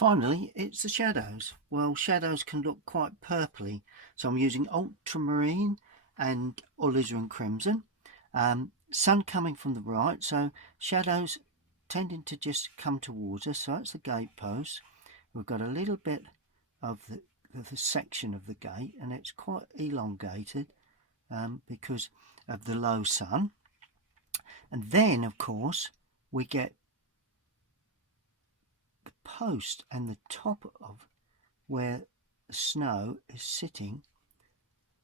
Finally, it's the shadows. Well, shadows can look quite purpley, so I'm using ultramarine and alizarin crimson. Sun coming from the right, so shadows tending to just come towards us. So that's the gatepost. We've got a little bit of the section of the gate, and it's quite elongated because of the low sun. And then, of course, we get the post and the top of where the snow is sitting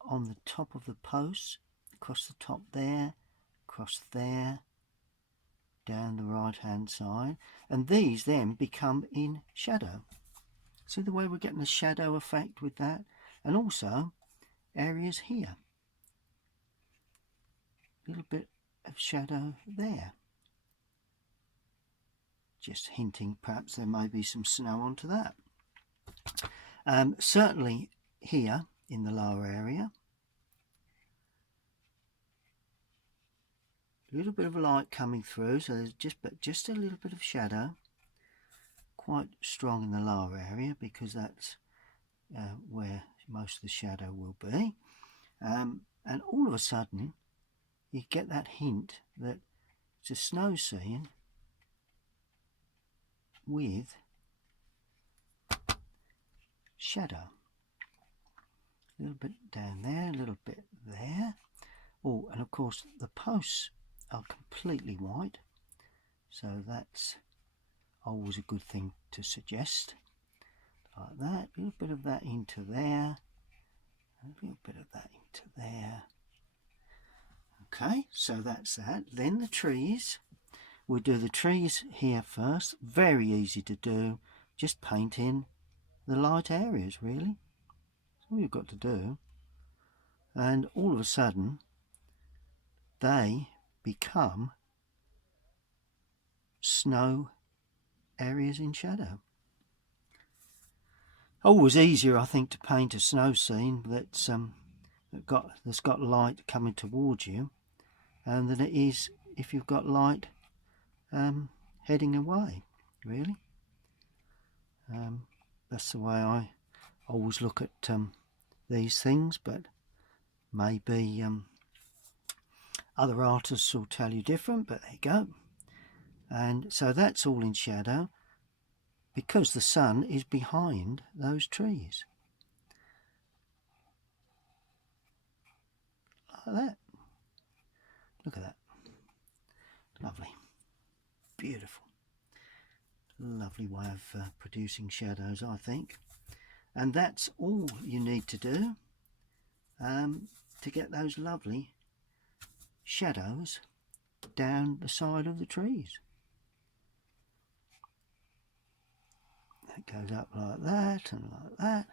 on the top of the post, across the top there, across there, down the right hand side, and these then become in shadow. See the way we're getting the shadow effect with that? And also areas here, a little bit of shadow there, just hinting perhaps there may be some snow onto that. Certainly here in the lower area, a little bit of light coming through, so there's just a little bit of shadow, quite strong in the lower area because that's where most of the shadow will be. And all of a sudden you get that hint that it's a snow scene with shadow. A little bit down there, a little bit there. Oh, and of course the posts are completely white, so that's always a good thing to suggest. Like that, a little bit of that into there, a little bit of that into there. Okay, so that's that. Then the trees. We'll do the trees here first. Very easy to do. Just paint in the light areas, really. That's all you've got to do. And all of a sudden, they become snow areas in shadow. Always easier, I think, to paint a snow scene that's got light coming towards you, than it is if you've got light heading away. Really, that's the way I always look at these things. But maybe other artists will tell you different. But there you go. And so that's all in shadow because the sun is behind those trees. Like that. Look at that. Lovely. Beautiful. Lovely way of producing shadows, I think. And that's all you need to do to get those lovely shadows down the side of the trees. It goes up like that and like that.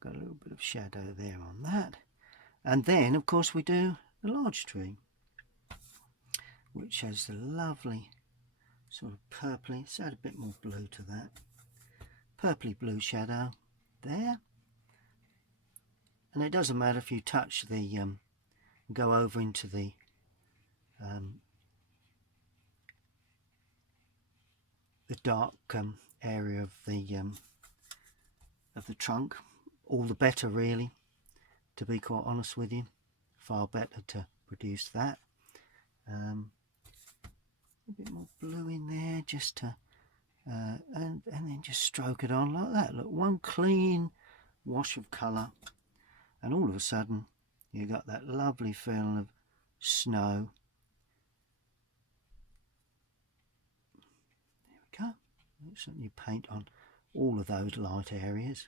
Got a little bit of shadow there on that. And then, of course, we do the large tree, which has the lovely sort of purpley, let's add a bit more blue to that, purpley blue shadow there. And it doesn't matter if you touch the, go over into the dark area of the trunk, all the better really, to be quite honest with you. Far better to produce that. A bit more blue in there just to and then just stroke it on like that. Look, one clean wash of colour, and all of a sudden you got that lovely feeling of snow. There we go. Certainly paint on all of those light areas.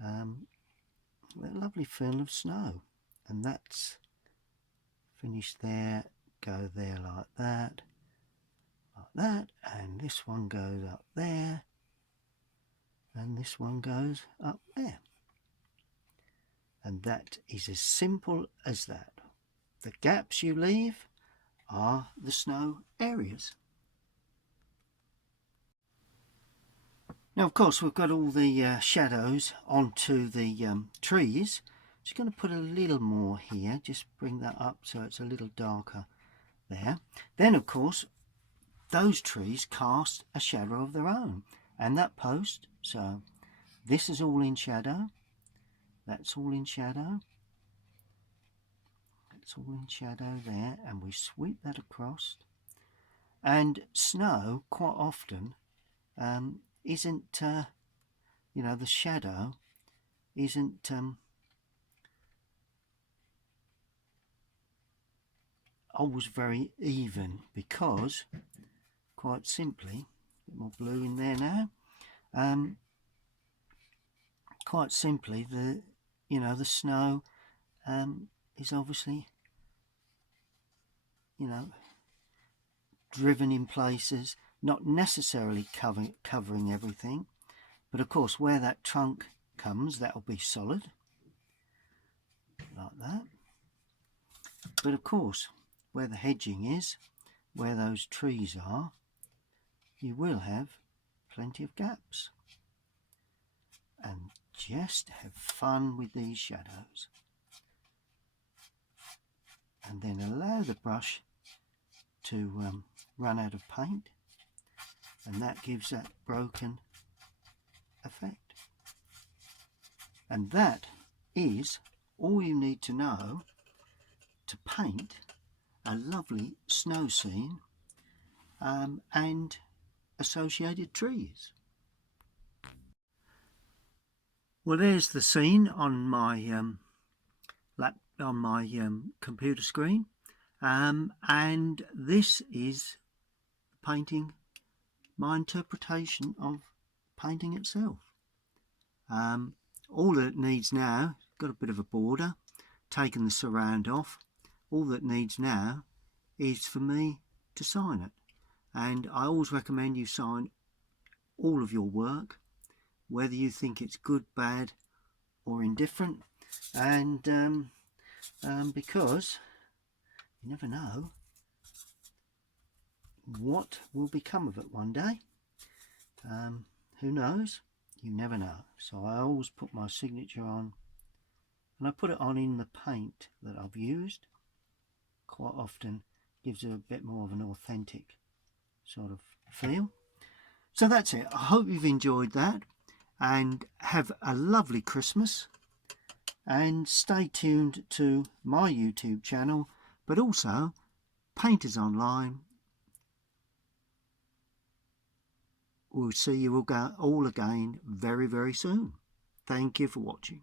That lovely feeling of snow, and that's finished there. Go there like that, and this one goes up there, and this one goes up there. And that is as simple as that. The gaps you leave are the snow areas. Now, of course, we've got all the shadows onto the trees. Just going to put a little more here, just bring that up so it's a little darker there. Then, of course, those trees cast a shadow of their own, and that post. So this is all in shadow, that's all in shadow, it's all in shadow there, and we sweep that across. And snow quite often isn't, you know, the shadow isn't always very even, because quite simply, a bit more blue in there now, quite simply the snow is obviously, you know, driven in places, not necessarily covering everything, but of course where that trunk comes, that'll be solid like that. But of course where the hedging is, where those trees are, you will have plenty of gaps. And just have fun with these shadows, and then allow the brush to run out of paint, and that gives that broken effect. And that is all you need to know to paint a lovely snow scene and associated trees. Well, there's the scene on my computer screen, and this is painting, my interpretation of painting itself. All that it needs now, got a bit of a border, taken the surround off, all that needs now is for me to sign it. And I always recommend you sign all of your work, whether you think it's good, bad or indifferent, and because you never know what will become of it one day. Who knows? You never know. So I always put my signature on, and I put it on in the paint that I've used. Quite often gives it a bit more of an authentic sort of feel. So that's it. I hope you've enjoyed that, and have a lovely Christmas, and stay tuned to my YouTube channel, but also Painters Online. We'll see you all again very, very soon. Thank you for watching.